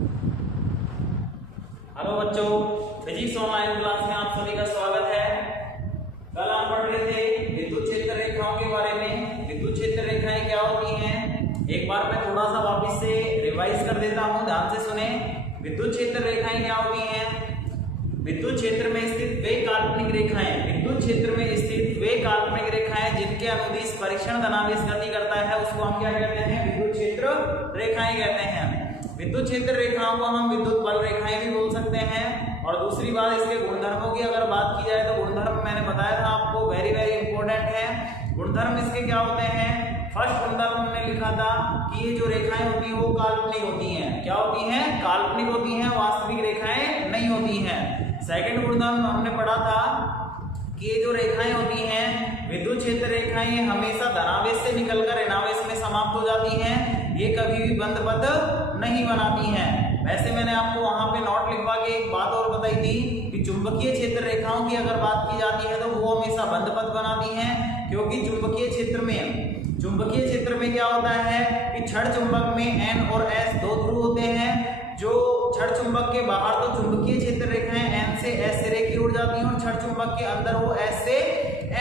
Hello बच्चों, physics online class में आप सभी का स्वागत है। कल हम पढ़ रहे थे विद्युत क्षेत्र रेखाओं के बारे में। विद्युत क्षेत्र रेखाएं क्या होती हैं, एक बार मैं थोड़ा सा वापस से रिवाइज कर देता हूं, ध्यान से सुने। विद्युत क्षेत्र रेखाएं क्या होती हैं? विद्युत क्षेत्र में स्थित वे काल्पनिक रेखाएं, विद्युत क्षेत्र में स्थित वे काल्पनिक रेखाएं जिनके अनुदिश परीक्षण धनावेश गति करता है, उसको हम क्या कहते हैं? विद्युत क्षेत्र रेखाएं कहते हैं। विद्युत क्षेत्र रेखाओं को हम विद्युत बल रेखाएं भी बोल सकते हैं। और दूसरी बात, इसके गुणधर्मों की अगर बात की जाए तो गुणधर्म मैंने बताया था आपको, वेरी वेरी इंपॉर्टेंट है। गुणधर्म इसके क्या होते हैं? फर्स्ट गुणधर्म हमने लिखा था कि ये जो रेखाएं होती हैं वो काल्पनिक होती हैं। क्या होती हैं? काल्पनिक होती हैं, वास्तविक रेखाएं नहीं होती हैं। सेकंड गुणधर्म हमने पढ़ा था कि ये जो रेखाएं होती हैं विद्युत क्षेत्र रेखाएं, ये हमेशा धनावेश से निकलकर ऋणावेश में समाप्त हो जाती हैं। ये कभी भी बंध पथ नहीं बनाती हैं। वैसे मैंने आपको वहां पे नोट लिखवा के एक बात और बताई थी कि चुंबकीय क्षेत्र रेखाओं की अगर बात की जाती है तो वो हमेशा बंध पथ बनाती हैं, क्योंकि चुंबकीय क्षेत्र में क्या होता है कि क्षण चुंबक में N और S दो ध्रुव होते हैं। जो क्षण चुंबक के बाहर तो चुंबकीय क्षेत्र रेखाएं N से S सिरे की ओर जाती हैं और क्षण चुंबक के अंदर वो S से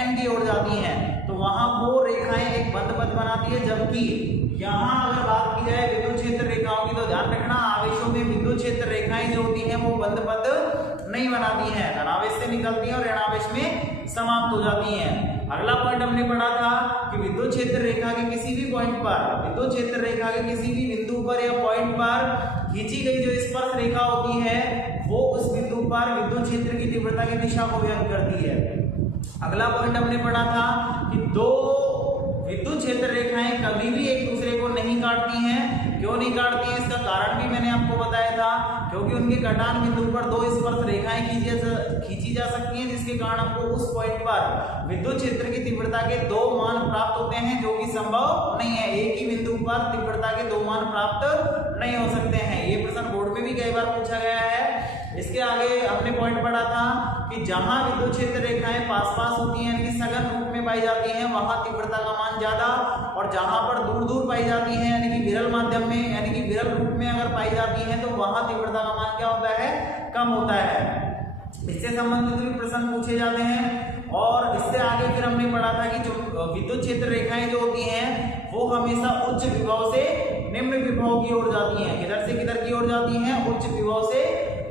N की ओर जाती हैं, तो वहां वो रेखाएं एक बंध पथ बनाती है। जबकि यहाँ अगर बात की जाए विद्युत क्षेत्र रेखाओं की, तो ध्यान रखना आवेशों में विद्युत क्षेत्र रेखाएं जो होती हैं वो बंध पथ नहीं बनाती हैं, धनावेश से निकलती हैं और ऋणावेश में समाप्त हो जाती हैं। अगला पॉइंट हमने पढ़ा था कि विद्युत क्षेत्र रेखा के किसी भी पॉइंट पर, विद्युत क्षेत्र रेखा के किसी भी बिंदु पर या पॉइंट पर खींची गई जो स्पर्श रेखा होती है वो उस बिंदु पर विद्युत क्षेत्र की तीव्रता की दिशा को व्यक्त करती है। अगला पॉइंट हमने पढ़ा था कि दो विद्युत क्षेत्र रेखाएं कभी भी एक दूसरे को नहीं काटती हैं। क्यों नहीं काटती हैं? इसका कारण भी मैंने आपको बताया था, क्योंकि उनके कटान बिंदु पर दो स्पर्श रेखाएं खींची जा सकती हैं, जिसके कारण आपको उस पॉइंट पर विद्युत क्षेत्र की तीव्रता के दो मान प्राप्त होते हैं, जो कि संभव नहीं है। एक ही बिंदु पर तीव्रता के दो मान प्राप्त नहीं हो सकते हैं। ये प्रश्न बोर्ड में भी कई बार पूछा गया है। इसके आगे हमने पॉइंट पढ़ा था कि जहां विद्युत क्षेत्र रेखाएं पास पास होती हैं, यानी सघन रूप में पाई जाती हैं, वहां तीव्रता का मान ज्यादा, और जहां पर दूर दूर पाई जाती हैं यानी कि विरल माध्यम में, यानी कि विरल रूप में अगर पाई जाती हैं तो वहां तीव्रता का मान क्या होता है? कम होता है। इससे संबंधित भी प्रश्न पूछे जाते हैं। और इससे आगे फिर हमने पढ़ा था कि जो विद्युत क्षेत्र रेखाएं जो होती हैं वो हमेशा उच्च विभव से निम्न विभव की ओर जाती हैं। किधर से किधर की ओर जाती हैं? उच्च विभव से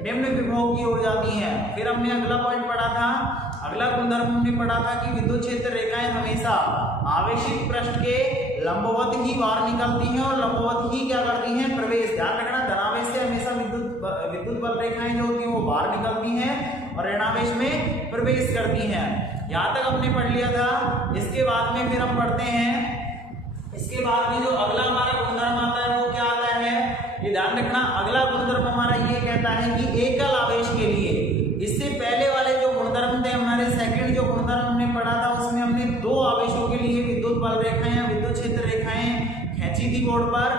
निम्न विभव की ओर जाती हैं। फिर हमने अगला पॉइंट पढ़ा था, अगला गुणधर्म हमने पढ़ा था कि विद्युत क्षेत्र रेखाएं हमेशा आवेशित पृष्ठ के लंबवत ही बाहर निकलती हैं और लंबवत ही क्या करती हैं? प्रवेश। ध्यान रखना, धनावेश से हमेशा विद्युत बल रेखाएं जो होती हैं वो बाहर निकलती हैं और ऋणावेश में प्रवेश करती हैं। यहाँ तक हमने पढ़ लिया था। इसके बाद में फिर हम पढ़ते हैं, इसके बाद में जो अगला हमारा गुणधर्म आता है वो क्या आता है? ये ध्यान रखना, अगला गुणधर्म हमारा ये कहता है कि एकल आवेश के लिए, इससे पहले वाले जो गुणधर्म थे हमारे, सेकंड जो गुणधर्म हमने पढ़ा था उसमें हमने दो आवेशों के लिए विद्युत बल रेखाएं या विद्युत क्षेत्र रेखाएं खींची थी बोर्ड पर।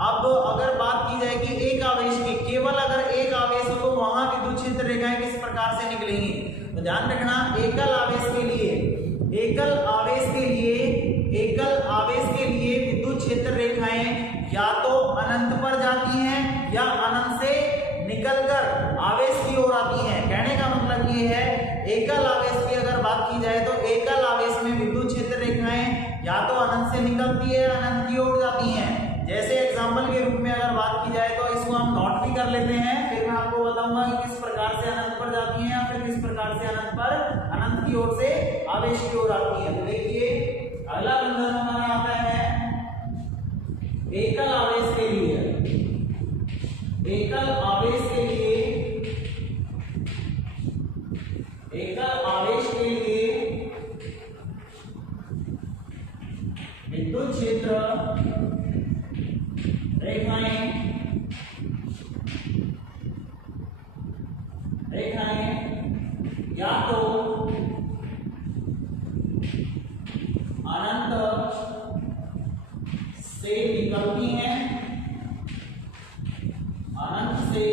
अब अगर बात की जाए कि एक आवेश की, केवल अगर एक आवेश हो तो वहां विद्युत क्षेत्र रेखाएं किस प्रकार से निकलेंगी? तो ध्यान रखना, एकल आवेश के लिए विद्युत क्षेत्र रेखाएं या तो अनंत पर जाती हैं या अनंत से निकलकर आवेश की ओर आती हैं। कहने का मतलब ये है, एकल आवेश की अगर बात की जाए तो एकल आवेश में विद्युत क्षेत्र रेखाएं या तो अनंत से निकलती है, अनंत की ओर जाती हैं। जैसे एग्जाम्पल के रूप में अगर बात की जाए तो इसको हम नोट भी कर लेते हैं, फिर मैं आपको बताऊंगा कि किस प्रकार से अनंत पर जाती हैं या फिर किस प्रकार से अनंत की ओर से आवेश की ओर आती है। तो देखिए, अगला गुणधर्म हमारा आता है एकल आवेश के लिए। एकल आवेश के लिए विद्युत क्षेत्र रेखाएं या तो अनंत से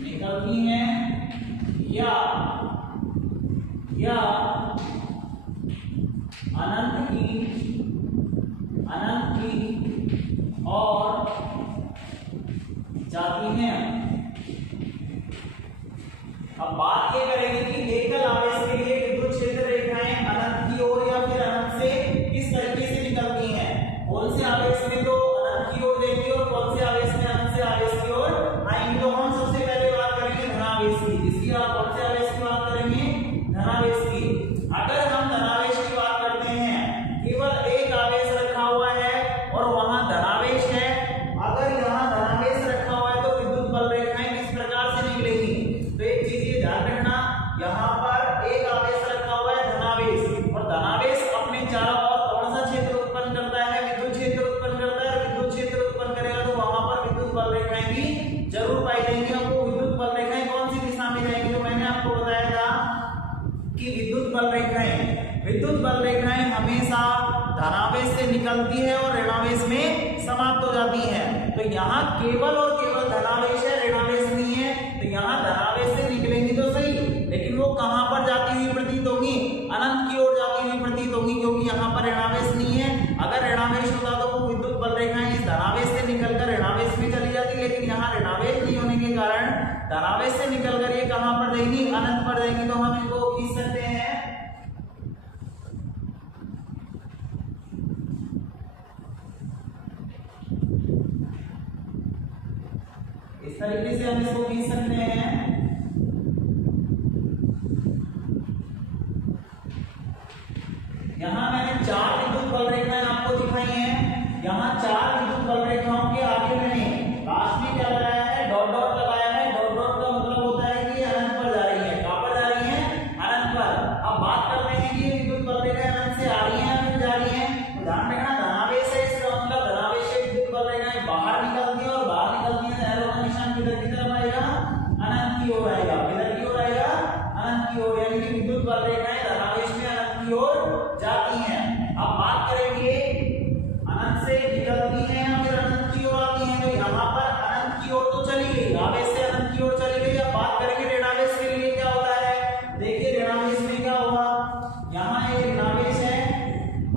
निकलती हैं, या अनंत की और जा जाती हैं। अब बात ये करेंगे कि एकल आवेश के लिए विद्युत क्षेत्र रेखाएं अनंत की ओर या फिर अनंत से किस तरीके से निकलती हैं। कौन से आवेश में तो अनंत की ओर देंगे और कौन से आवेश में अनंत से आवेश की ओर आएंगे। तो हम सबसे पहले बात करेंगे धनावेश की, जिसकी आप कौन से आवेश की बात करेंगे, धनावेश की। अगर हम धनावेश की बात करते हैं, केवल एक आवेश रखा हुआ है और वहां धनावेश है, अगर यहाँ धनावेश रखा हुआ है तो विद्युत बल रेखाएं किस प्रकार से निकलेंगी। तो एक चीज ये ध्यान रखना, यहाँ पर एक आवेश रखा हुआ है धनावेश, और धनावेश अपने चारों ओर कौन सा क्षेत्र उत्पन्न करता है, विद्युत क्षेत्र उत्पन्न करता है। विद्युत क्षेत्र उत्पन्न करेगा तो वहां पर विद्युत बल रेखाएं भी जरूर पाई जाएंगी। अब वो विद्युत बल रेखाएं कौन सी दिशा में जाएंगी, तो मैंने आपको बताया था कि विद्युत बल रेखाएं हमेशा धनावेश से निकलती है और ऋणावेश में समाप्त हो जाती है। तो यहाँ केवल और केवल धनावेश है, ऋणावेश नहीं है। तो यहाँ धनावेश से निकलेंगी तो सही, लेकिन वो कहाँ पर जाती हुई प्रतीत होगी, अनंत की ओर जाती हुई प्रतीत होगी, क्योंकि यहाँ पर ऋणावेश नहीं है। अगर ऋणावेश होता तो वो विद्युत बल रेखाएं इस धनावेश से निकलकर ऋणावेश में चली जाती, लेकिन यहाँ ऋणावेश नहीं होने के कारण धनावेश से निकलकर ये कहाँ पर जाएंगी, अनंत पर जाएंगी। तो हम इनको खींच सकते हैं, इस तरीके से हम इसको खींच सकते हैं। यहाँ मैंने 4 विद्युत बल रेखाएं आपको दिखाई हैं। यहाँ 4 विद्युत बल रेखाओं के आगे मैंने लास्ट में क्या लगाया है, डॉट डॉट लगाया है। डॉट डॉट का मतलब होता है कि अनंत पर जा रही है। कहां पर जा रही है, अनंत पर। अब बात करते हैं कि विद्युत बल रेखाएं अनंत से आ रही हैं फिर जा रही हैं। तो ध्यान रखना धनावेश है, इसका मतलब धनावेश से विद्युत बल रेखाएं बाहर निकलती है, और बाहर निकलती है एरो का निशान किधर की तरफ आएगा, अनंत की ओर आएगा। किधर की ओर आएगा, अनंत की ओर। यानी कि विद्युत बल रेखाएं धनावेश में अनंत की ओर जाती हैं। अब बात करेंगे अनंत से निकलती हैं या फिर अनंत की ओर आती हैं। तो यहाँ पर अनंत की ओर तो चली गई, आवेश से अनंत की ओर चली गई। अब बात करेंगे ऋणावेश के लिए क्या होता है। देखिए ऋणावेश में क्या होगा, यहाँ एक ऋणावेश है,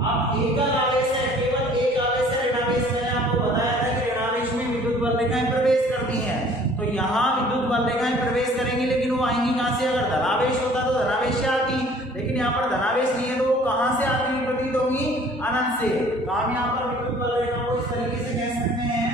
अब एकल आवेश है, केवल एक आवेश है ऋणावेश। मैंने आपको बताया था कि ऋणावेश में विद्युत बल रेखाएं प्रवेश करती हैं। तो यहाँ विद्युत बल रेखाएं प्रवेश करेंगी, लेकिन वो आएंगी कहां से। अगर धनावेश होता तो धनावेश से आती, लेकिन यहाँ पर धनावेश नहीं है तो वो कहां से आती हुई प्रतीत होगी, अनंत से। तो हम यहाँ पर विद्युत बल रेखा को इस तरीके से कह सकते हैं,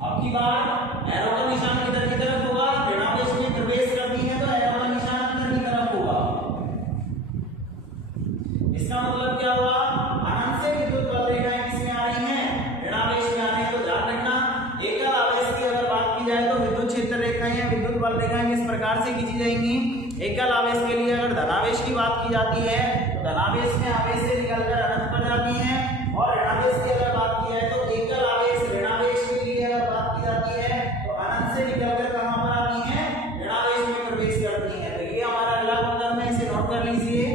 अब की बार एरो का निशान किधर की तरफ होगा, ऋणावेश में प्रवेश करती है तो एरो का निशान अंदर की तरफ होगा। इसका मतलब क्या हुआ, अनंत से विद्युत बल रेखाएं किसमें आ रही हैं, ऋणावेश में आ रही है। तो ध्यान रखना, एकल आवेश की अगर बात की जाए तो विद्युत क्षेत्र रेखाएं या विद्युत बल रेखाएं इस प्रकार से खींची जाएंगी। एकल आवेश के लिए अगर धनावेश की बात की जाती है तो धनावेश में आवेश से निकलकर अनंत पर जाती है, और ऋणावेश की अगर बात की जाए तो एकल आवेश ऋणावेश के लिए अगर बात की जाती है तो अनंत से निकलकर कहां पर आती है, ऋणावेश में प्रवेश करती है। तो ये हमारा अगला गुणधर्म है, इसे नोट कर लीजिए।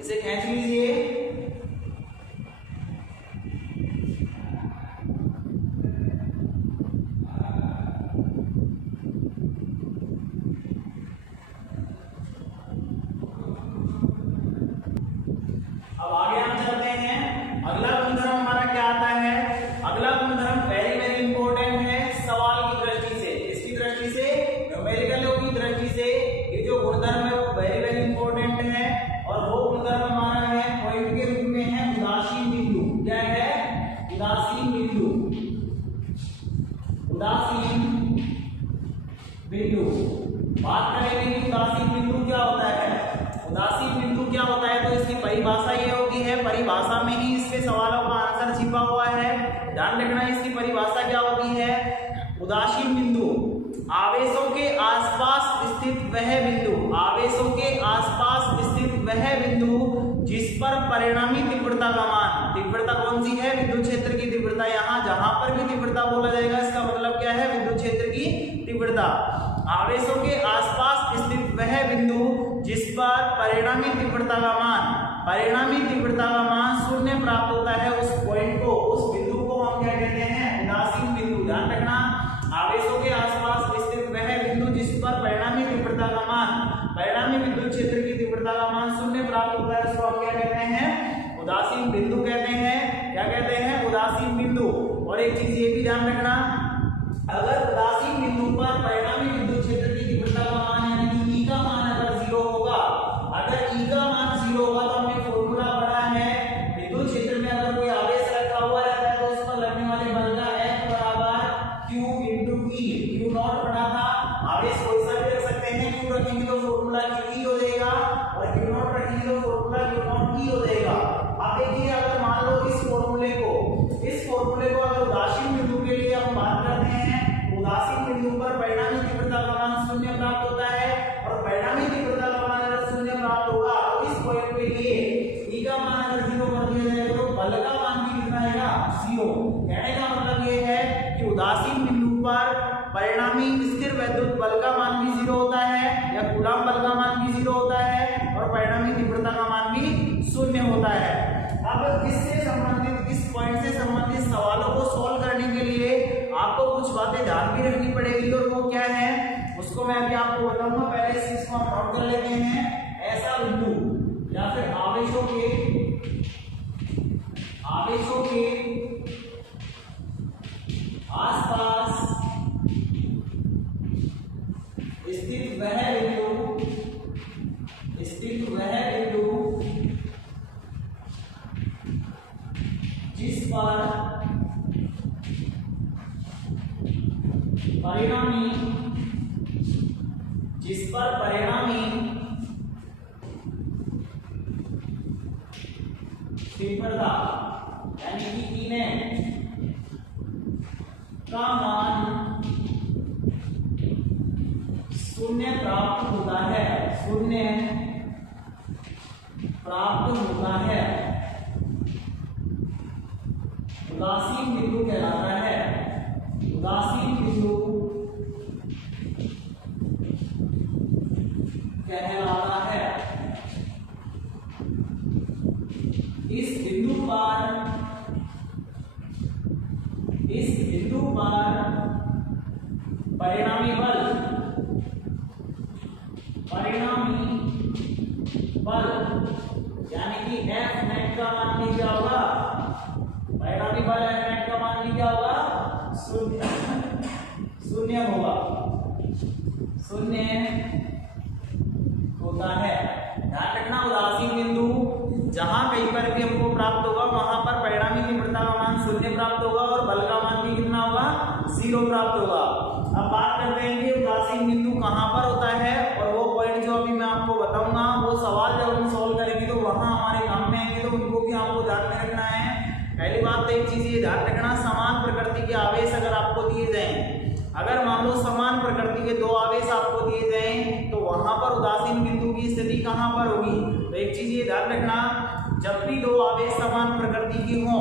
इसे खींच लीजिए। अब आगे हम चलते हैं, अगला गुणधर्म हमारा क्या आता है। अगला गुणधर्म वेरी वेरी इंपॉर्टेंट है सवाल की दृष्टि से, इसकी दृष्टि से, न्यूमेरिकल की दृष्टि से ये जो गुणधर्म है वो वेरी वेरी इंपॉर्टेंट है। और वो गुणधर्म हमारा है पॉइंट के रूप में है उदासीन बिंदु। क्या है, उदासीन बिंदु। उदासीन बिंदु बात करेंगे कि उदासीन बिंदु क्या होता है। उदासीन बिंदु क्या होता है, तो इसकी परिभाषा ये होती है, परिभाषा में ही इसके सवालों का आंसर छिपा हुआ है। ध्यान रखना, इसकी परिभाषा क्या होती है। उदासीन बिंदु आवेशों के आसपास स्थित वह बिंदु, आवेशों के आसपास स्थित वह बिंदु जिस पर परिणामी तीव्रता का मान, तीव्रता कौन सी है, विद्युत क्षेत्र की तीव्रता। यहाँ जहां पर भी तीव्रता बोला जाएगा इसका मतलब क्या है, विद्युत क्षेत्र की तीव्रता। आवेशों के आसपास स्थित वह बिंदु जिस पर परिणामी तीव्रता का मान शून्य प्राप्त होता है, उस पॉइंट को, उस बिंदु को हम क्या कहते हैं? उदासीन बिंदु। ध्यान रखना, आवेशों के आसपास स्थित वह बिंदु जिस पर परिणामी तीव्रता का मान, परिणामी विद्युत क्षेत्र की तीव्रता का मान शून्य प्राप्त होता है, उसको हम क्या कहते हैं? उदासीन बिंदु कहते हैं। क्या कहते हैं? उदासीन बिंदु। और एक चीज ये भी ध्यान रखना, अगर उदासीन बिंदु पर परिणामी विद्युत क्षेत्र की तीव्रता का मान यानी कि E का मान अगर 0 होगा, अगर E का मान 0 होगा तो हमने फॉर्मूला पढ़ा है, विद्युत क्षेत्र में अगर कोई आवेश रखा हुआ रहता है तो उस पर लगने वाले बल का F बराबर Q into E, Q not पढ़ा था। आवेश कोई सा भी रख सकते हैं, Q रखेंगे तो फॉर्मूला QE हो जाएगा और Q नॉट रखेंगे तो फॉर्मूला Q नॉट E हो जाएगा। अब देखिए, अगर मान लो इस फॉर्मूले को अगर उदासीन बिंदु के लिए हम बात करते हैं, उदासीन बिंदु पर परिणामी तीव्रता का मान शून्य प्राप्त होता है और परिणामी तीव्रता का मान अगर शून्य प्राप्त होगा तो इस पॉइंट के लिए E का मान अगर 0 कर दिया जाएगा तो बल का मान भी कितना आएगा? 0। कहने का मतलब ये है कि उदासीन बिंदु पर परिणामी स्थिर वैद्युत बल का मान भी 0 होता है या कूलॉम बल का मान भी 0 होता है और परिणामी तीव्रता का मान भी शून्य होता है। अब इससे संबंधित, इस पॉइंट से संबंधित सवालों को सॉल्व करने के लिए आपको कुछ बातें ध्यान भी रखनी पड़ेगी, और वो क्या है उसको मैं अभी आपको बताऊंगा। पहले इस चीज को हम नोट कर लेते हैं। ऐसा बिंदु या फिर आवेशों के आसपास स्थित वह बिंदु जिस पर परिणामी तीव्रता यानी कि E का मान शून्य प्राप्त होता है, उदासीन बिंदु कहलाता है। उदासीन बिंदु कहलाता है। इस बिंदु पर परिणामी बल यानी कि F नेट का मान भी क्या होगा? परिणामी बल F नेट का मान भी क्या होगा? शून्य होता है। ध्यान रखना, उदासीन बिंदु जहां कहीं पर भी हमको प्राप्त होगा वहां पर परिणामी तीव्रता का मान शून्य प्राप्त होगा और बल का मान भी कितना होगा? 0 प्राप्त होगा। अब बात करते हैं कि उदासीन बिंदु कहां पर होता है, और वो पॉइंट जो अभी मैं आपको बताऊंगा वो सवाल जब हम सॉल्व करेंगे तो वहां हमारे काम में आएंगे, तो उनको भी आपको ध्यान में रखना है। पहली बात तो एक चीज ये ध्यान रखना, समान प्रकृति के आवेश अगर आपको दिए जाएं, अगर मान लो समान प्रकृति के 2 आवेश आपको दिए जाएं तो वहां पर उदासीन बिंदु की स्थिति कहां पर होगी? तो एक चीज ये ध्यान रखना, जब भी 2 आवेश समान प्रकृति की हो,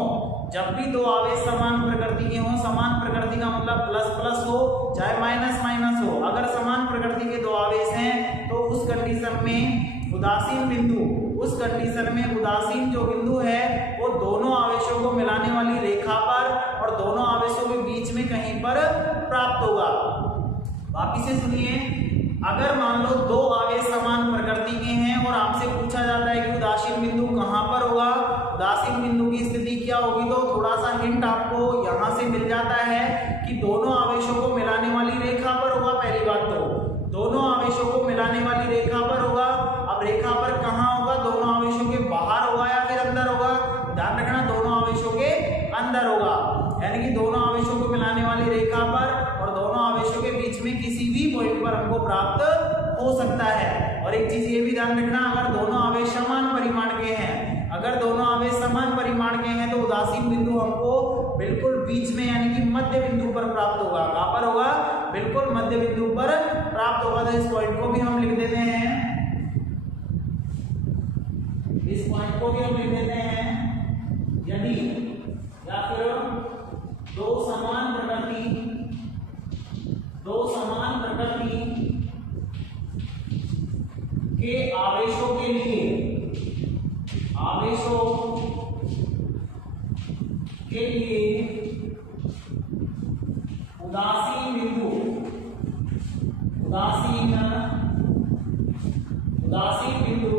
समान प्रकृति का मतलब प्लस प्लस हो चाहे माइनस माइनस हो, अगर समान प्रकृति के 2 आवेश हैं तो उस कंडीशन में उदासीन जो बिंदु है वो दोनों आवेशों को मिलाने वाली रेखा पर और दोनों आवेशों के बीच में कहीं पर प्राप्त होगा। वापिस से सुनिए, अगर मान लो 2 आवेश समान प्रकृति के हैं और आपसे पूछा जाता है कि उदासीन बिंदु कहां पर होगा, उदासीन बिंदु की स्थिति क्या होगी, तो थोड़ा सा हिंट आपको यहां से मिल जाता है कि दोनों आवेशों को मिलाने वाली रेखा पर होगा। पहली बात तो दोनों आवेशों को मिलाने वाली रेखा पर होगा। अब रेखा पर कहां होगा? दोनों आवेशों के बाहर होगा या फिर अंदर होगा? ध्यान रखना, दोनों आवेशों के अंदर होगा, यानी कि दोनों आवेशों को मिलाने वाली रेखा पर और दोनों आवेशों के बीच में किसी भी पॉइंट पर हमको प्राप्त हो सकता है। और एक चीज ये भी ध्यान रखना, अगर दोनों आवेश समान परिमाण के हैं तो उदासीन बिंदु हमको बिल्कुल बीच में यानी कि मध्य बिंदु पर प्राप्त होगा। कहां पर होगा? बिल्कुल मध्य बिंदु पर प्राप्त होगा। तो इस पॉइंट को भी हम लिख देते हैं, यदि या फिर दो समान के आवेशों के लिए, आवेशों के लिए उदासीन बिंदु, उदासीन बिंदु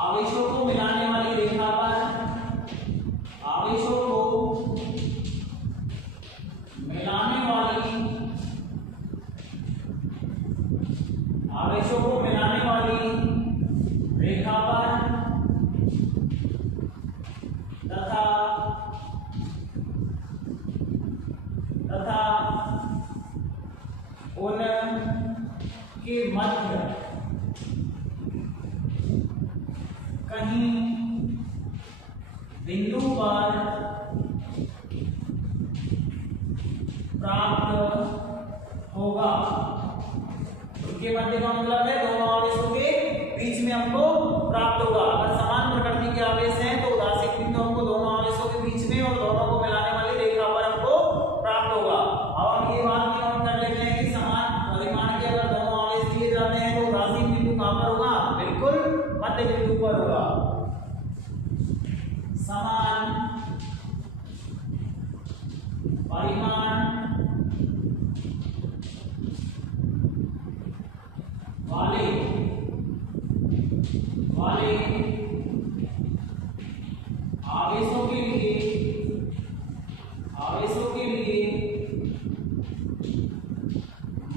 आवेशों को मिलाने वाली रेखा पर, आवेशों को मिलाने वाली, आवेशों को मिलाने वाली रेखा पर तथा उनके मध्य कहीं बिंदु पर प्राप्त होगा। उनके मध्य का मतलब है दोनों आवेशों के बीच में हमको प्राप्त होगा। अगर समान प्रकृति के आवेश हैं तो उदासीन बिंदु हमको दोनों आवेशों के बीच में और दोनों को मिलाने वाली रेखा पर हमको प्राप्त होगा। अब हम ये बात भी नोट कर लेते हैं कि समान परिमाण के अगर दोनों आवेश दिए जाते हैं तो उदासीन बिंदु कहां पर होगा? बिल्कुल मध्य बिंदु पर होगा। समान परिमाण वाले आवेशों के लिए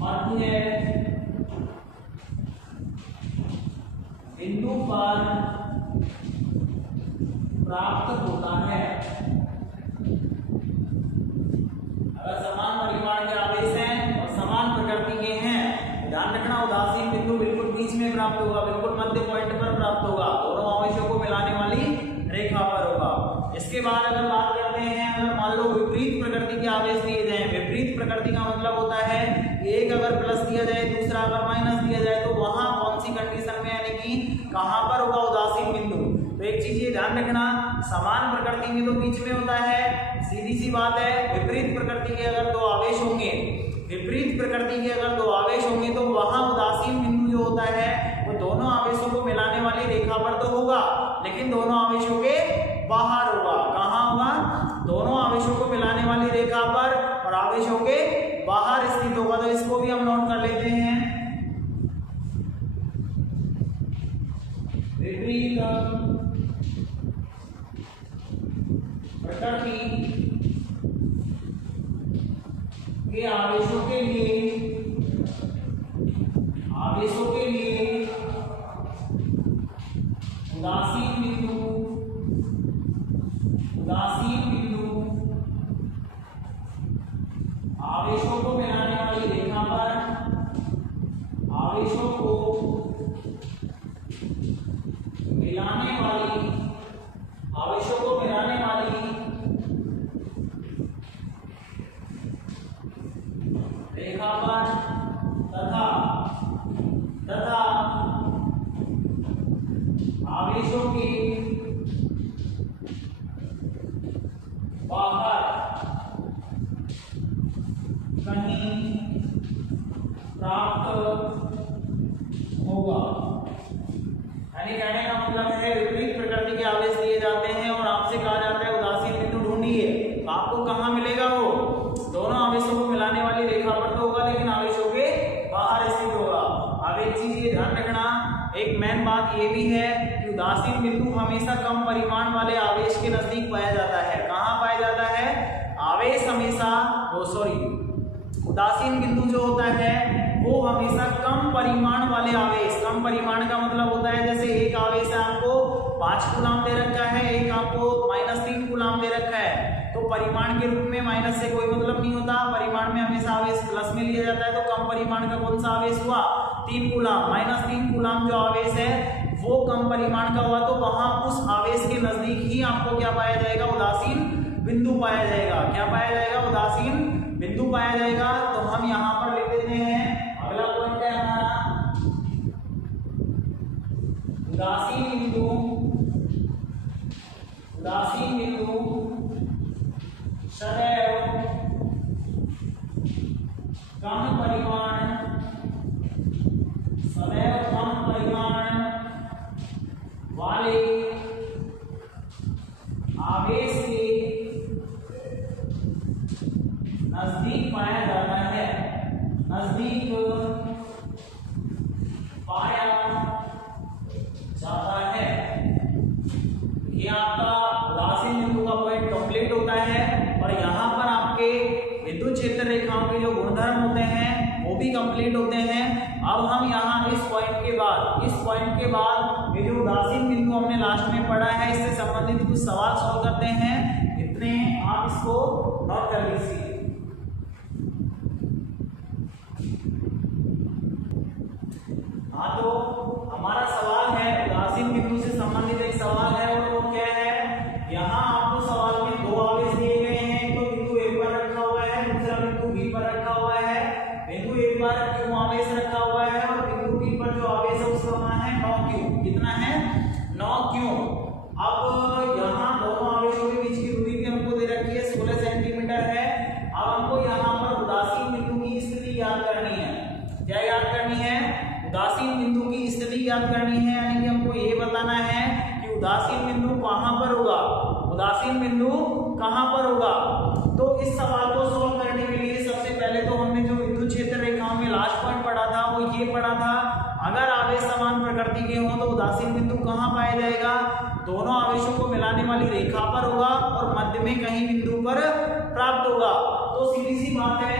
मध्य बिंदु पर प्राप्त होता है। अगर समान परिमाण के आवेश हैं और समान प्रकृति के हैं, ध्यान रखना उदासीन बिंदु बिल्कुल बीच में प्राप्त होगा, बिल्कुल मध्य पॉइंट पर प्राप्त होगा, दोनों आवेशों को मिलाने वाली रेखा पर होगा। इसके बाद अगर बात करते हैं, अगर मान लो विपरीत प्रकृति के आवेश दिए जाए, विपरीत प्रकृति का मतलब होता है एक अगर प्लस दिया जाए दूसरा अगर माइनस दिया जाए, तो वहां कौन सी कंडीशन में, यानी कि कहां पर होगा उदासीन बिंदु। तो एक चीज ये ध्यान रखना, समान प्रकृति में तो बीच में होता है, सीधी सी बात है। विपरीत प्रकृति के अगर दो आवेश होंगे, विपरीत प्रकृति के अगर दो आवेश होंगे तो वहां उदासीन बिंदु जो होता है वो दोनों आवेशों को मिलाने वाली रेखा पर तो होगा, लेकिन दोनों आवेशों के बाहर होगा। कहां होगा? दोनों आवेशों को मिलाने वाली रेखा पर और आवेशों के बाहर स्थित होगा। तो इसको भी हम नोट कर लेते हैं। विपरीत प्रकृति के आवेशों के लिए उदासीन बिंदु आवेशों को मिलाने वाली रेखा पर, आवेशों को मिलाने वाली रेखा पर तथा आवेशों के बाहर कहीं प्राप्त होगा। यानी कहने का मतलब है विपरीत प्रकृति के आवेश दिए जाते हैं और आपसे कहा जाता है उदासीन बिंदु ढूंढिए, तो आपको कहाँ मिलेगा? वो दोनों आवेशों को मिलाने वाली रेखा पर तो होगा, लेकिन आवेशों के बाहर स्थित होगा। अब एक चीज ये ध्यान रखना, एक मेन बात ये भी है कि उदासीन बिंदु हमेशा कम परिमाण वाले आवेश के नजदीक पाया जाता है। कहाँ पाया जाता है? आवेश हमेशा उदासीन बिंदु जो होता है वो हमेशा कम परिमाण वाले आवेश, कम परिमाण का मतलब होता है जैसे एक आवेश है आपको 5 कूलाम दे रखा है, एक आपको -3 कूलाम दे रखा है, तो परिमाण के रूप में माइनस से कोई मतलब नहीं होता, परिमाण में हमेशा आवेश प्लस में लिया जाता है। तो कम परिमाण का कौन सा आवेश हुआ? 3 कूलाम। -3 कूलाम जो आवेश है वो कम परिमाण का हुआ, तो वहां उस आवेश के नजदीक ही आपको क्या पाया जाएगा? उदासीन बिंदु पाया जाएगा। क्या पाया जाएगा? उदासीन बिंदु पाया जाएगा। तो हम यहाँ पर लिख देते हैं, अगला पॉइंट है हमारा उदासीन बिंदु सदैव कम परिमाण सदैव कम परिमाण वाले आवेश के नजदीक पाया जाता है, नजदीक पाया जाता है। ये आपका उदासीन बिंदु का पॉइंट कंप्लीट होता है और यहाँ पर आपके विद्युत क्षेत्र रेखाओं के जो गुणधर्म होते हैं वो भी कंप्लीट होते हैं। अब हम यहाँ इस पॉइंट के बाद ये जो उदासीन बिंदु हमने लास्ट में पढ़ा है इससे संबंधित कुछ सवाल सॉल्व करते हैं। इतने आप इसको नोट कर लीजिए। हाँ, तो हमारा सवाल है उदासीन बिंदु से संबंधित एक सवाल है और वो क्या है, यहाँ आपको सवाल में दो आवेश दिए गए हैं। एक तो बिंदु ए पर रखा हुआ है, दूसरा बिंदु बी पर रखा हुआ है। बिंदु ए पर क्यू आवेश रखा हुआ है और बिंदु बी पर जो आवेश है उसका मान है 9q। कितना है? 9q। अब यहाँ दोनों आवेशों के बीच की दूरी भी हमको दे रखी है 16 सेंटीमीटर है। अब हमको यहाँ पर उदासीन बिंदु की स्थिति याद करनी है। क्या याद करनी है? उदासीन बिंदु की स्थिति याद करनी है, यानी कि हमको ये बताना है कि उदासीन बिंदु कहां पर होगा, उदासीन बिंदु कहां पर होगा। तो इस सवाल को सॉल्व करने के लिए सबसे पहले तो हमने जो विद्युत क्षेत्र रेखाओं में लास्ट पॉइंट पढ़ा था वो ये पढ़ा था, अगर आवेश समान प्रकृति के हों तो उदासीन बिंदु कहां पाया जाएगा, दोनों आवेशों को मिलाने वाली रेखा पर होगा और मध्य में कहीं बिंदु पर प्राप्त होगा। तो सीधी सी बात है,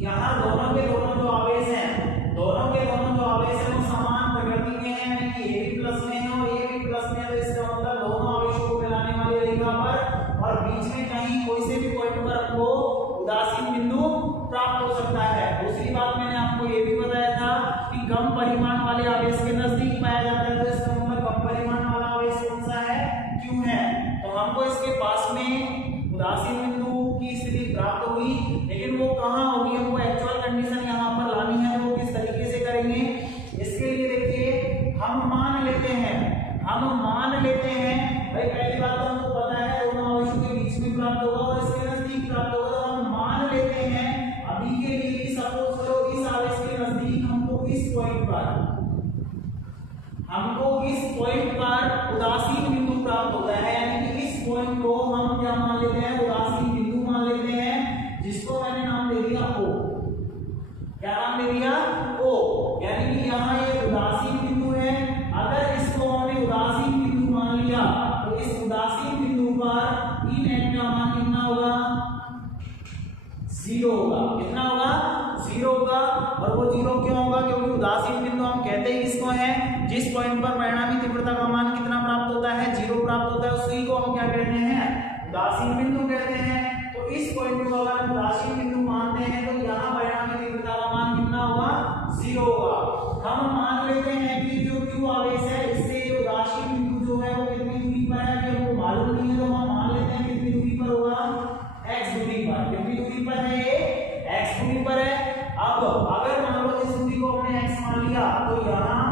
यहाँ दोनों के दोनों जो आवेश हैं, दोनों के दोनों जो आवेश है वो समान प्रकृति के हैं, यानी कि ए भी प्लस में है और ए भी प्लस में है। तो इसका मतलब दोनों आवेशों को मिलाने वाली रेखा पर और बीच में कहीं कोई से भी पॉइंट पर आपको उदासीन बिंदु प्राप्त हो सकता है। दूसरी बात मैंने आपको ये भी बताया था कि कम परिमाण वाले आवेश के नजदीक पाया जाता है। तो इसका मतलब कम परिमाण वाला आवेश कौन सा है? क्यों है। तो हमको इसके पास में उदासीन बिंदु की स्थिति प्राप्त होगी, लेकिन वो कहाँ होगी, हमको एक्चुअल कंडीशन यहाँ पर लानी है। वो किस तरीके से करेंगे, इसके लिए देखिए हम मान लेते हैं भाई, पहली बात तो हमको पता है दोनों आवेशों के बीच में प्राप्त होगा और इसके नजदीक प्राप्त होगा। तो हम मान लेते हैं अभी के लिए सपोज करो इस आवेश के नजदीक हमको इस पॉइंट पर उदासीन बिंदु प्राप्त होता है, यानी कि इस पॉइंट को हम क्या मान लेते हैं, उदासीन बिंदु मान लेते हैं, जिसको मैंने नाम दे दिया O। क्या नाम दे दिया? O। यानी कि यहाँ ये उदासीन बिंदु है। अगर इसको हमने उदासीन बिंदु मान लिया तो इस उदासीन बिंदु पर ई नेट का मान कितना होगा? 0 होगा। कितना होगा? 0 होगा। और वो 0 क्यों होगा? क्योंकि उदासीन बिंदु हम कहते ही किसको है, जिस पॉइंट पर परिणामी तीव्रता का मान कितना प्राप्त होता है? 0 प्राप्त होता है, उसी को हम क्या कहते हैं? उदासीन बिंदु कहते हैं। तो इस पॉइंट को अगर हम उदासीन बिंदु मानते हैं तो यहाँ परिणामी तीव्रता का मान कितना होगा? 0 होगा। हम मान लेते हैं कि जो Q आवेश है इससे ये उदासीन बिंदु जो है वो कितनी दूरी पर है, कि हमको मालूम नहीं है, तो हम मान लेते हैं कितनी दूरी पर होगा? x दूरी पर। कितनी दूरी पर है ये? x दूरी पर है। अब अगर मान लो इस दूरी को हमने x मान लिया तो यहाँ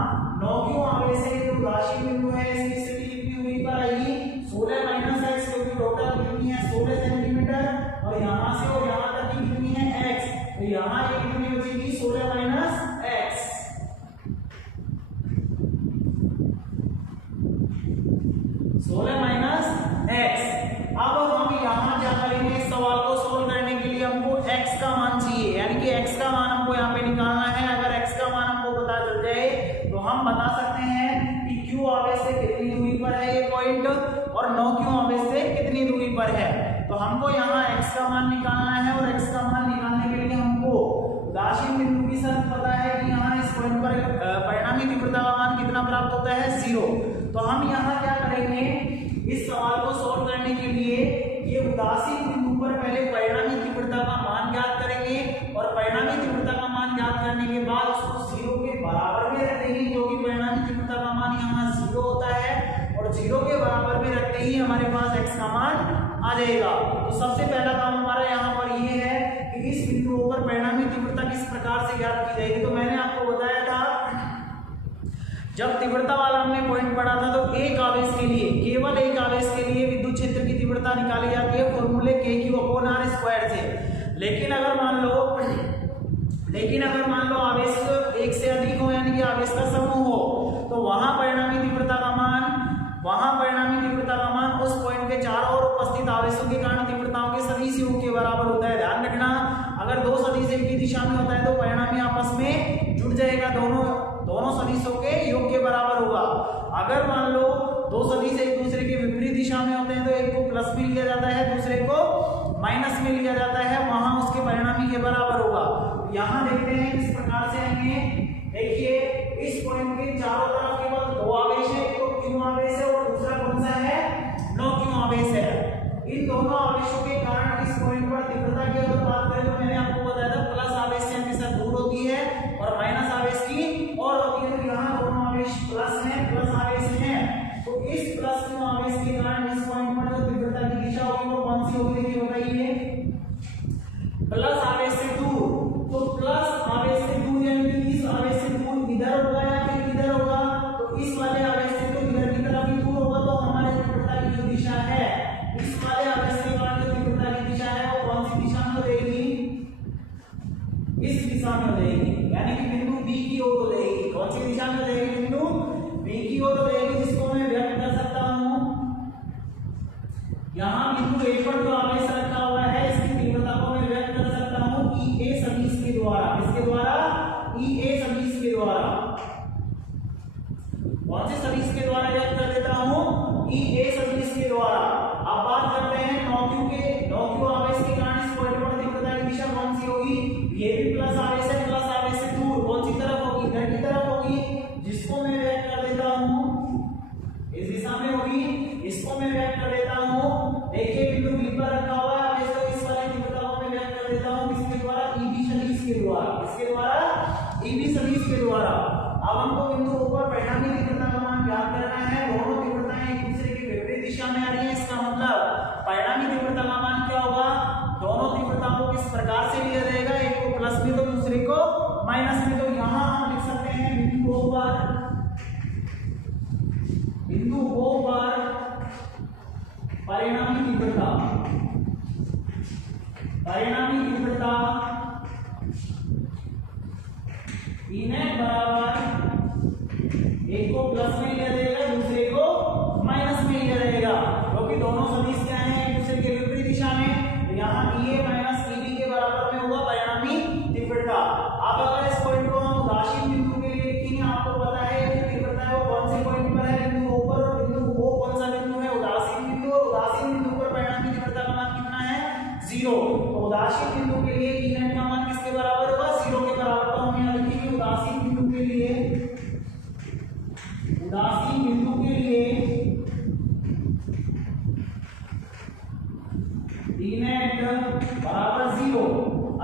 9q आवेश है, ये उदासीन बिंदु है, इसकी स्थिति कितनी दूरी पर आएगी? 16 - x, क्योंकि टोटल कितनी है? 16 सेंटीमीटर और यहाँ से और यहाँ तक की कितनी है? x। तो यहाँ ये कितनी बचेगी? 16 - x। 16 - x। अब हम यहाँ क्या करेंगे, इस सवाल को सोल्व करने के लिए हमको x का मान चाहिए, यानी कि x का मान हमको यहाँ पे निकालना है। अगर x का मान हमको पता चल जाए तो हम बता सकते हैं कि q आवेश से कितनी दूरी पर है ये पॉइंट और 9q आवेश से कितनी दूरी पर है। तो हमको यहाँ x का मान निकालना है और x का मान निकालने के लिए हमको उदासीन बिंदु की शर्त पता है कि यहाँ इस पॉइंट पर परिणामी तीव्रता का मान कितना प्राप्त होता है? 0। तो हम यहाँ क्या करेंगे, इस सवाल को सॉल्व करने के लिए ये उदासीन बिंदु पर पहले परिणामी तीव्रता का मान ज्ञात करेंगे और परिणामी तीव्रता का मान ज्ञात करने के बाद उसको 0 के बराबर में रख देंगे, क्योंकि परिणामी तीव्रता का मान यहाँ 0 होता है और 0 के बराबर में रखते ही हमारे पास x का मान आ जाएगा। तो सबसे पहला काम हमारा यहाँ पर ये है कि इस बिंदुओं पर परिणामी तीव्रता किस प्रकार से ज्ञात की जाएगी। तो मैंने आपको बताया था जब तीव्रता वाला हमने पॉइंट पढ़ा था तो एक आवेश के लिए, केवल एक आवेश के लिए विद्युत क्षेत्र की तीव्रता निकाली जाती है फॉर्मूले Q/R² से। लेकिन अगर मान लो आवेश एक से अधिक हो, यानी आवेश का समूह हो तो वहां परिणामी तीव्रता का मान उस पॉइंट के चारों ओर उपस्थित आवेशों के कारण तीव्रताओं के सदिश योग के बराबर होता है। ध्यान रखना, अगर दो सदिश एक ही दिशा में होता है तो परिणामी आपस में जुड़ जाएगा, दोनों सदिशों के योग के बराबर होगा। अगर मान लो दो सदिश एक दूसरे के विपरीत दिशा में होते हैं तो एक को प्लस में लिया जाता है, दूसरे को माइनस में लिया जाता है, वहां उसके परिणामी के बराबर होगा। यहाँ देखते हैं किस प्रकार से हमें, देखिए इस पॉइंट के चारों तरफ केवल दो आवेश है, एक तो क्यू आवेश है और दूसरा कौन सा है, नो क्यू आवेश है। इन दोनों आवेशों के कारण इस पॉइंट पर तीव्रता की अगर बात करें तो मैंने आपको बताया था प्लस आवेश से हमेशा दूर होती है और माइनस आवेश की और होती है। तो यहाँ दोनों आवेश प्लस आवेश है, तो इस प्लस क्यू आवेश के कारण इस पॉइंट पर जो तीव्रता की दिशा होगी वो कौन सी होगी, देखिए बताइए, प्लस आवेश से दूर। तो प्लस आवेश से दूर यानी कि इस आवेश से दूर इधर होगा या फिर इधर होगा, तो इस वाले आवेश से तो इधर की तरफ ही दूर होगा, तो हमारे तीव्रता की जो दिशा है इस वाले आवेश के कारण जो तीव्रता की दिशा है वो कौन सी दिशा में रहेगी, इस दिशा में रहेगी, यानी कि बिंदु बी की ओर रहेगी। कौन सी दिशा में रहेगी, बिंदु बी की ओर रहेगी, जिसको मैं व्यक्त कर सकता हूं यहाँ बिंदु ए पर जो आवेश रखा हुआ है इसकी तीव्रता को मैं व्यक्त कर सकता हूं ई ए सदिश के द्वारा। इसके द्वारा ई ए सदिश के द्वारा, कौन से सदिश के द्वारा व्यक्त कर देता हूं, ई ए सदिश के द्वारा। अब बात करते हैं नो क्यू आवेश के कारण इस पॉइंट पर तीव्रता की दिशा कौन सी होगी, ये भी प्लस आवेश है, प्लस आवेश से दूर कौन सी तरफ होगी, इधर की तरफ होगी, जिसको मैं व्यक्त कर देता हूं इस दिशा में होगी, इसको मैं व्यक्त कर देता हूं। देखिए बिंदु बी पर रखा हुआ है आवेश, तो इस वाली तीव्रता को मैं व्यक्त कर देता हूं किसके द्वारा, ईबी सदिश के द्वारा। किसके द्वारा, ईबी सदिश के द्वारा। अब हमको बिंदु O पर परिणामी तीव्रता का मान ज्ञात करना है। दोनों तीव्रताएं एक दूसरे की विपरीत दिशा में आ रही है, इसका मतलब परिणामी तीव्रता का मान क्या होगा, दोनों तीव्रताओं को किस प्रकार से लिया जाएगा, एक को प्लस में तो दूसरे को माइनस में। तो यहाँ हम लिख सकते हैं बिंदु O पर परिणामी तीव्रता E नेट बराबर एक को प्लस में लिया जाएगा, दूसरे को माइनस में लिया जाएगा, क्योंकि दोनों सदिश क्या हैं, एक दूसरे के विपरीत दिशा में। तो यहाँ EA माइनस EB के बराबर में होगा परिणामी तीव्रता। अब अगर इस पॉइंट को हम उदासीन बिंदु के लिए लिखेंगे, आपको पता है कि तीव्रता है वो कौन से पॉइंट पर है, बिंदु O पर, और बिंदु O कौन सा बिंदु है, उदासीन बिंदु, और उदासीन बिंदु पर परिणामी तीव्रता का मान कितना है, 0। तो उदासीन बिंदु के लिए E नेट का मान किसके बराबर होगा, 0 के बराबर। तो हम यहाँ लिखेंगे उदासीन बिंदु के लिए E नेट बराबर 0।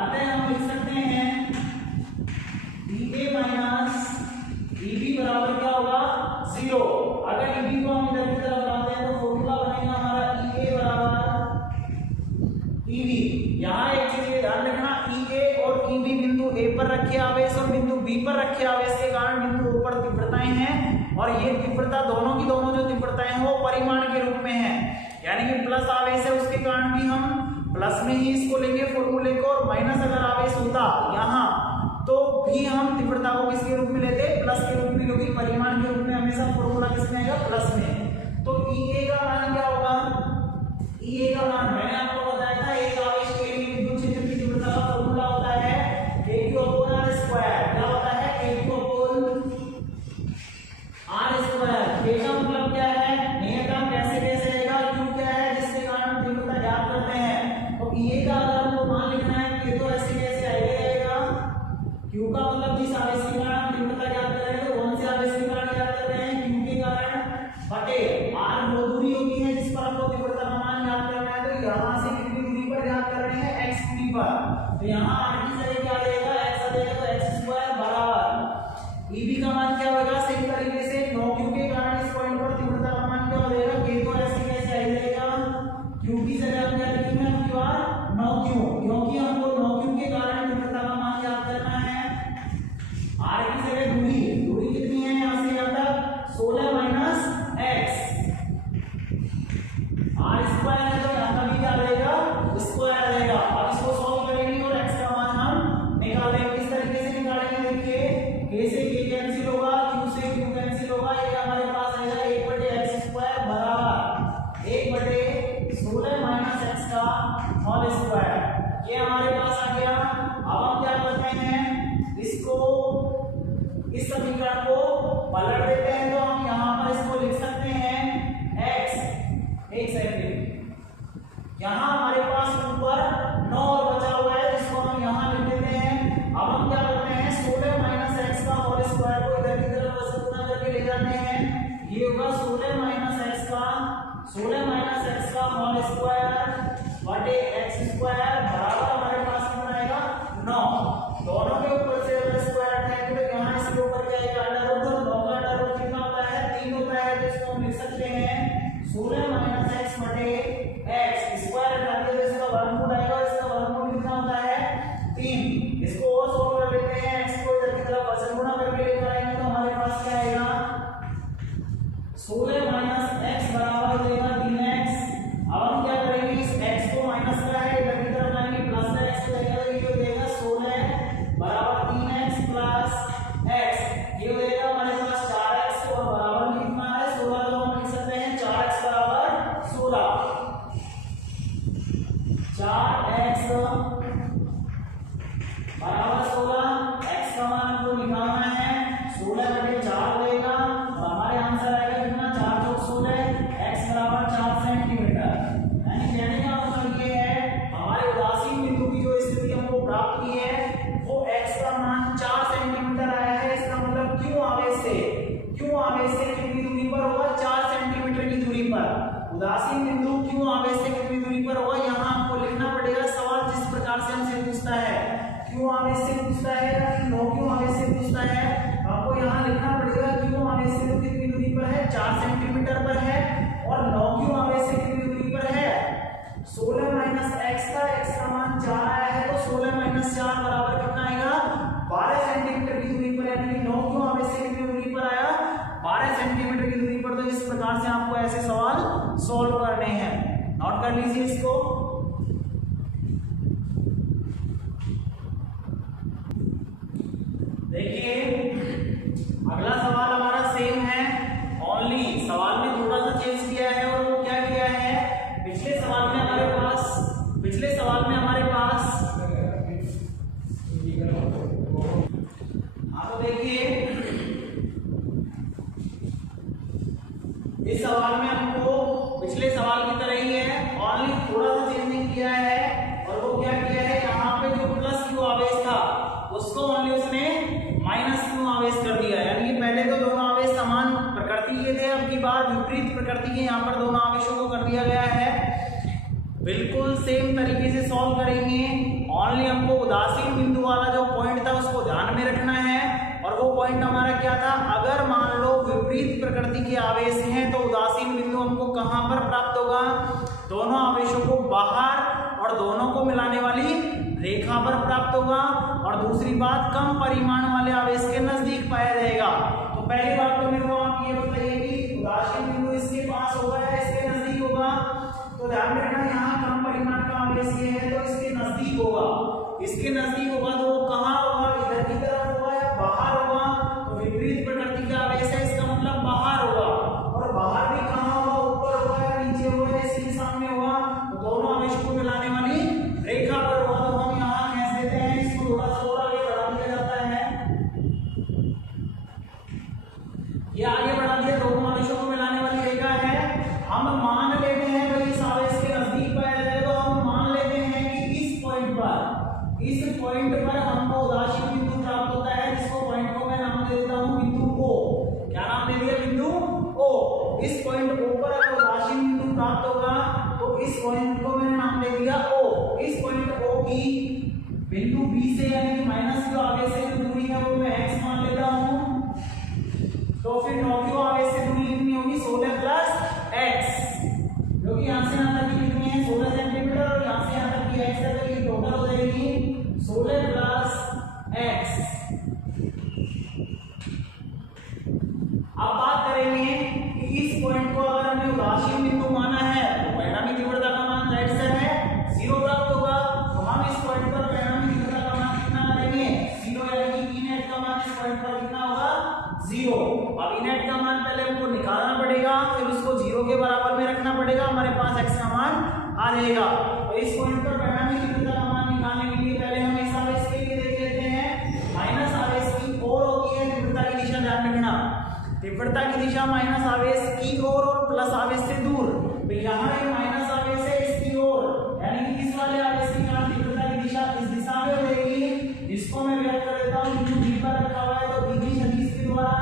अतः हम लिख सकते हैं EA माइनस EB बराबर क्या होगा, 0। अगर EB को हम इधर की तरफ लाते हैं तो फॉर्मूला बनेगा हमारा EA बराबर EB। यहाँ एक चीज ध्यान रखना, EA और EB बिंदु A पर रखे आवेश और बिंदु B पर रखे आवेश के कारण बिंदु O पर तीव्रताएं हैं, और ये तीव्रता दोनों की दोनों जो तीव्रताएं हैं वो परिमाण के रूप में है, यानी कि प्लस आवेश है उसके कारण भी हम प्लस में ही इसको लेंगे फॉर्मूले को, और माइनस अगर आवेश होता यहाँ तो भी हम तीव्रता को किसके रूप में लेते, प्लस के रूप में, क्योंकि परिमाण के रूप में हमेशा फॉर्मूला किसमें आएगा, प्लस में। तो EA का मान क्या होगा, EA का मान मैंने आपको बताया था, एक आवेश के लिए विद्युत क्षेत्र की तीव्रता का फॉर्मूला होता है KQ/R²। क्या होता है, KQ/R²। K का मतलब क्या है, नियतम कैसे रहेगा, Q क्या है जिसके कारण हम तीव्रता ज्ञात करते हैं। तो EA का अगर हमको मान लिखना है कि तो ऐसे कैसे आएगा, Q का मतलब जिस आवेश के कारण हम तीव्रता ज्ञात कर रहे हैं, तो कौन से आवेश के कारण ज्ञात कर रहे हैं, Q के कारण, बटे R वो दूरी होती है जिस पर हमको तीव्रता का मान ज्ञात करना है। तो यहाँ से कितनी दूरी पर ज्ञात कर रहे हैं, x दूरी पर। तो यहाँ R की जगह क्या आ जाएगा, x आ जाएगा, तो x² बराबर EB का मान क्या होगा, सेम तरीके से नो Q के कारण इस पॉइंट पर तीव्रता का मान क्या हो जाएगा, K तो ऐसे कैसे आ जाएगा, Q की जगह हम क्या लिखेंगे, QR नो Q, क्योंकि हमको नो Q के कारण तीव्रता का मान ज्ञात करना है। R की जगह दूरी कितनी है, यहाँ से यहाँ तक 16 माइनस x, R² है तो यहाँ का भी क्या आ जाएगा, स्क्वायर आ जाएगा। अब इसको सॉल्व करेंगे और x का मान हम निकालेंगे। किस तरीके से निकालेंगे, देखिए K से K कैंसिल होगा, इस समीकरण को पलट देते हैं तो हम यहाँ पर इसको लिख सकते हैं x। एक सेकंड, यहाँ हमारे पास ऊपर 9 और बचा हुआ है जिसको हम यहाँ लिख देते हैं। अब हम क्या करते हैं 16 माइनस एक्स का होल स्क्वायर को इधर की तरफ गुणा करके ले जाते हैं। ये होगा 16 माइनस एक्स का होल स्क्वायर बटे एक्स स्क्वायर बराबर हमारे पास कितना आएगा 9। दोनों के ऊपर से अगर स्क्वायर हटाएंगे तो यहाँ इसके ऊपर क्या आएगा अंडर रूट। 9 का अंडर रूट कितना होता है 3 होता है, तो इसको हम लिख सकते हैं 16 माइनस एक्स बटे एक्स स्क्वायर हटा दिया तो इसका वर्गमूल आएगा। इसका वर्गमूल कितना होता है 3। इसको और सॉल्व कर लेते हैं, x को इधर की तरफ वजन गुणा करके लेकर आएंगे तो हमारे पास क्या आएगा 16 माइनस एक्स बराबर हो जाएगा 3x। अब हम क्या करेंगे इस x को माइनस का है इधर की तरफ लाएंगे प्लस का x हो जाएगा, ये हो जाएगा 16 बराबर 3x प्लस x, ये हो जाएगा हमारे पास 4x और बराबर में कितना है 16, तो हम लिख सकते हैं 4x बराबर 16। 4x बराबर 16, x का मान हमको निकालना है 16 बटे 4 देगा और हमारे आंसर आएगा कितना 4 चौक 16, x बराबर 4 सेंटीमीटर। यानी कहने का मतलब ये है हमारे उदासीन बिंदु की जो स्थिति हमको प्राप्त की है वो x का मान 4 सेंटीमीटर आया है। इसका मतलब क्यों आवेश से कितनी दूरी पर होगा 4 सेंटीमीटर की दूरी पर। उदासीन बिंदु क्यों आवेश से कितनी दूरी पर होगा यहाँ आपको लिखना पड़ेगा। सवाल जिस प्रकार से हमसे पूछता है क्यों आवेश से पूछता है या फिर नो क्यों आवेश से पूछता है, आपको यहाँ लिखना पड़ेगा क्यों आवेश से कितनी दूरी पर है 4 सेंटीमीटर पर है और नो क्यों आवेश से कितनी दूरी पर है 16 माइनस एक्स का मान 4 आया है तो 16 माइनस 4 बराबर कितना आएगा 12 सेंटीमीटर की दूरी पर, यानी नो क्यों आवेश से कितनी दूरी पर आया 12 सेंटीमीटर की दूरी पर। तो इस प्रकार से आपको ऐसे सवाल सॉल्व करने हैं, नोट कर लीजिए इसको। देखिए अगला सवाल हमारा सेम है, ओनली सवाल में थोड़ा सा चेंज किया है और वो क्या किया है पिछले सवाल में हमारे पास तो देखिए इस सवाल में हमको पिछले सवाल की तरह ही है, ओनली थोड़ा सा चेंजिंग किया है और वो क्या किया है यहाँ पे जो प्लस क्यू आवेश था उसको ओनली उसने माइनस क्यू आवेश कर दिया। यानी पहले तो दोनों आवेश समान प्रकृति के थे, अब की बार विपरीत प्रकृति के यहाँ पर दोनों आवेशों को कर दिया गया है। बिल्कुल सेम तरीके से सॉल्व करेंगे। ओनली हमको उदासीन बिंदु वाला जो पॉइंट था उसको ध्यान में रखना है और वो पॉइंट हमारा क्या था, अगर मान लो विपरीत प्रकृति के आवेश हैं तो उदासीन बिंदु हमको कहां पर प्राप्त होगा, दोनों आवेशों को बाहर और दोनों को मिलाने वाली रेखा पर प्राप्त होगा। और दूसरी बात कम परिमाण वाले आवेश के नजदीक पाया जाएगा। तो पहली बात तो मेरे को आप ये बताइए कि उदासीन बिंदु इसके पास होगा या इसके नजदीक होगा, तो ध्यान रखना यहाँ कम परिमाण का आवेश ये है तो इसके नजदीक होगा। इसके नजदीक होगा तो वो कहाँ होगा, इधर की तरफ होगा या बाहर होगा, तो विपरीत प्रकृति का आवेश है इसका मतलब बाहर होगा। और बाहर भी कहाँ होगा, ऊपर होगा या नीचे होगा या इसके सामने होगा, तो दोनों आवेशों को मिलाने वाली रेखा पर होगा। तो हम यहाँ कह देते हैं इसको थोड़ा सा और आगे बढ़ा दिया जाता है, ये आगे बढ़ा दिया, दोनों आवेशों को मिलाने वाली रेखा है। हम मान लेते हैं भाई इस आवेश के नजदीक पाया जाए तो हम मान लेते हैं कि इस पॉइंट पर हमको उदासीन बिंदु प्राप्त होता है, जिसको पॉइंट को मैं नाम दे देता हूं बिंदु ओ। क्या नाम दे दिया, बिंदु ओ। इस पॉइंट ओ पर अगर उदासीन बिंदु प्राप्त होगा तो इस पॉइंट को मैंने नाम दे दिया ओ। इस पॉइंट ओ की बिंदु बी से यानी कि माइनस जो आवेश से जो दूरी है वो मैं एक्स मान लेता हूं। तो फिर नौ की आवेश से दूरी कितनी होगी, 16 प्लस एक्स, जो कि यहां से यहां तक की कितनी है 16 सेंटीमीटर और यहां से यहां तक की एक्स तक की टोटल हो जाएगी 16 प्लस एक्स। अब बात करेंगे कि इस पॉइंट को अगर हमने उदासीन बिंदु माना है तो परिणामी तीव्रता का मान राइट से है 0 प्राप्त होगा। तो हम इस पॉइंट पर परिणामी तीव्रता का मान कितना लेंगे 0, यानी कि ई नेट का मान इस पॉइंट पर कितना होगा 0। अब ई नेट का मान पहले हमको निकालना पड़ेगा, फिर उसको 0 के बराबर में रखना पड़ेगा, हमारे पास x का मान आ जाएगा। तो इस पॉइंट पर परिणामी तीव्रता का मान निकालने के लिए पहले हम इस आवेश के लिए देख लेते हैं। माइनस आवेश की और होती है तीव्रता तीव्रता की दिशा माइनस आवेश की ओर और प्लस आवेश से दूर। तो यहाँ ये माइनस आवेश है इसकी ओर, यानी कि इस वाले आवेश के कारण तीव्रता की दिशा इस दिशा में रहेगी, जिसको मैं व्यक्त कर देता हूँ बिंदु बी पर रखा हुआ है तो बीजी सदिश के द्वारा।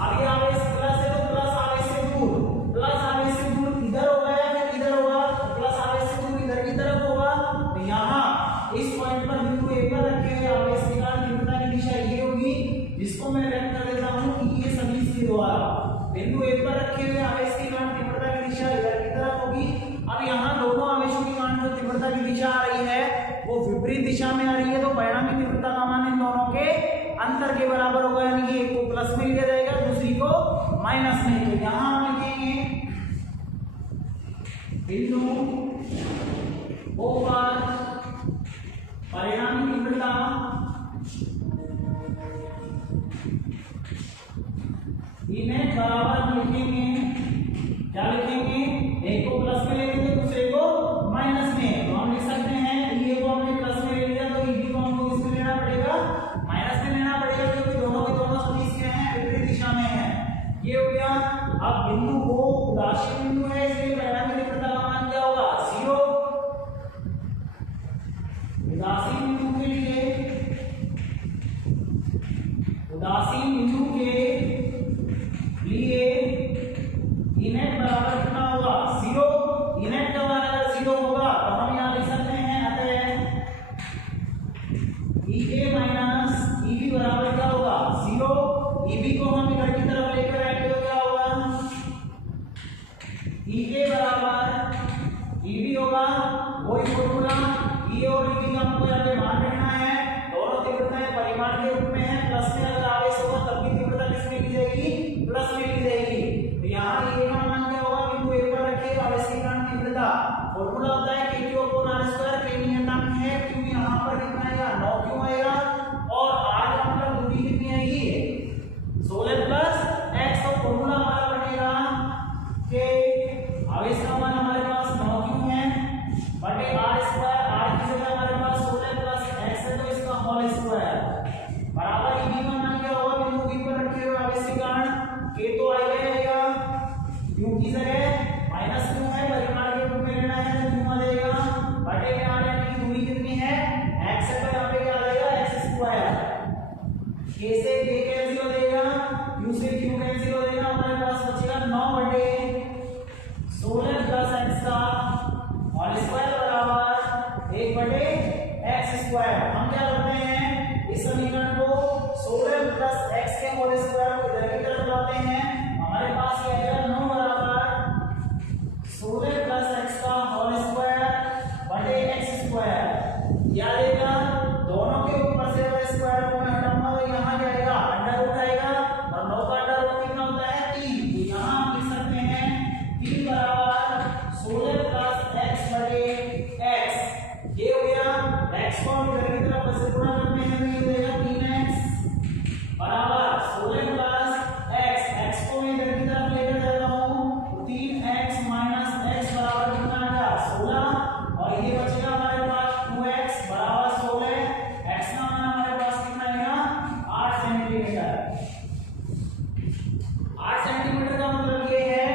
अब ये आवेश प्लस है तो प्लस आवेश से दूर, प्लस आवेश से दूर इधर होगा या फिर इधर होगा, प्लस आवेश से दूर इधर की तरफ होगा। तो यहाँ इस पॉइंट पर बिंदु ए पर रखे हुए आवेश के कारण तीव्रता की दिशा ये होगी, जिसको मैं व्यक्त कर देता हूँ कि ये सदिश के द्वारा। बिंदु ए पर रखे हुए आवेश के कारण तीव्रता की दिशा इधर की तरफ होगी। अब यहाँ दोनों आवेशों के कारण जो तीव्रता की दिशा आ रही है वो विपरीत दिशा में आ रही है, तो परिणामी तीव्रता का मान इन दोनों के अंतर के बराबर होगा, यानी कि एक को प्लस में लिया जाएगा दूसरी को माइनस में। तो यहाँ हम लिखेंगे बिंदु O पर परिणामी तीव्रता इन्हें बराबर हम लिखेंगे, क्या लिखेंगे, एक को प्लस में लेंगे तो दूसरे को माइनस में। तो हम लिख सकते हैं ये को हमने प्लस में ले लिया तो ई को हमको किसमें लेना पड़ेगा, माइनस में लेना पड़ेगा, क्योंकि दोनों के दोनों सदिश क्या हैं, विपरीत दिशा में है। ये हो गया। अब बिंदु को उदासीन बिंदु है, इसलिए परिणामी तीव्रता का मान क्या होगा, 0। उदासीन बिंदु के लिए, उदासीन बिंदु के लिए इनेट बराबर कितना होगा, 0। इनेट का मान अगर 0 होगा तो हम यहाँ लिख सकते हैं अतः Ea माइनस Eb बराबर क्या होगा, 0। Eb को हम इधर की तरफ लेकर आएंगे तो क्या होगा, Ea बराबर Eb होगा, वही फॉर्मूला। E और Eb का हमको यहाँ पे मान रखना है, दोनों तीव्रताएं परिमाण के रूप में है, प्लस में अगर आवेश होगा तब भी तीव्रता किसमें ली जाएगी, प्लस में ली जाएगी। तो यहाँ E का मान क्या होगा, बिंदु A पर रखे आवेश के कारण तीव्रता, फॉर्मूला होता है Q/R², K नियतांक है, Q यहाँ पर कितना आएगा, 9 क्यों आएगा, और R का मतलब दूरी कितनी आएगी, 16 प्लस x। तो फॉर्मूला हमारा बनेगा कि आवेश का मान हमारे पास 9 क्यों है बटे R², R की जगह हमारे पास 16 प्लस x है तो इसका होल स्क्वायर बराबर Eb का मान क्या होगा, बिंदु B पर रखे हुए आवेश के कारण K तो आएगा, Q की जगह माइनस क्यों है, परिमाण के रूप में लेना है तो क्यों आ जाएगा बटे R, यानी कि दूरी कितनी है, x है तो यहाँ पे क्या आ जाएगा, x²। K से K कैंसिल हो जाएगा, Q से Q कैंसिल हो जाएगा, हमारे पास बचेगा 9 बटे 16 प्लस x का होल स्क्वायर बराबर 1 बटे x²। हम क्या करते हैं, इस समीकरण को 16 प्लस x के होल स्क्वायर को इधर की तरफ लाते हैं, हमारे पास क्या आएगा, 9 बराबर 16 प्लस x का होल स्क्वायर बटे x²। क्या देगा, दोनों के ऊपर से स्क्वायर को मैं हटाऊंगा तो यहाँ क्या आएगा, अंडर रूट आएगा, और 9 का अंडर रूट कितना होता है, 3। तो यहाँ हम लिख सकते हैं 3 बराबर 16 प्लस x बटे x। ये हो गया, x को हम इधर की तरफ से गुणा करते हैं तो ये हो जाएगा 3x बराबर 16 प्लस x। x को मैं इधर की तरफ लेकर जाता हूँ, 3x माइनस x बराबर कितना आएगा, 16, और ये बचेगा हमारे पास 2x बराबर 16। x का मान हमारे पास कितना आएगा, 8 सेंटीमीटर। 8 सेंटीमीटर का मतलब ये है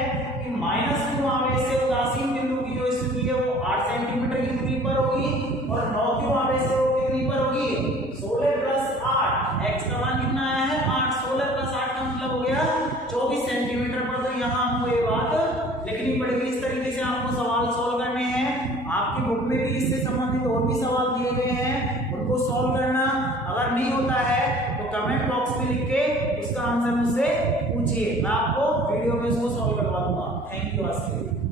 कि -2 आवेश से उदासीन बिंदु की जो स्थिति है वो 8 सेंटीमीटर की दूरी पर होगी, और 9 क्यों आवेश से वो कितनी पर होगी, 16 प्लस 8। x का मान कितना आया है, 8। 16 प्लस 8 का मतलब हो गया 24 सेंटीमीटर पर। तो यहाँ हमको ये बात लिखनी पड़ेगी। इस तरीके से आपको सवाल सॉल्व करने हैं। आपकी बुक में भी इससे संबंधित और भी सवाल दिए गए हैं, उनको सॉल्व करना। अगर नहीं होता है तो कमेंट बॉक्स में लिख के उसका आंसर मुझसे पूछिए, मैं आपको वीडियो में उसको सॉल्व करवा दूंगा। Thank you.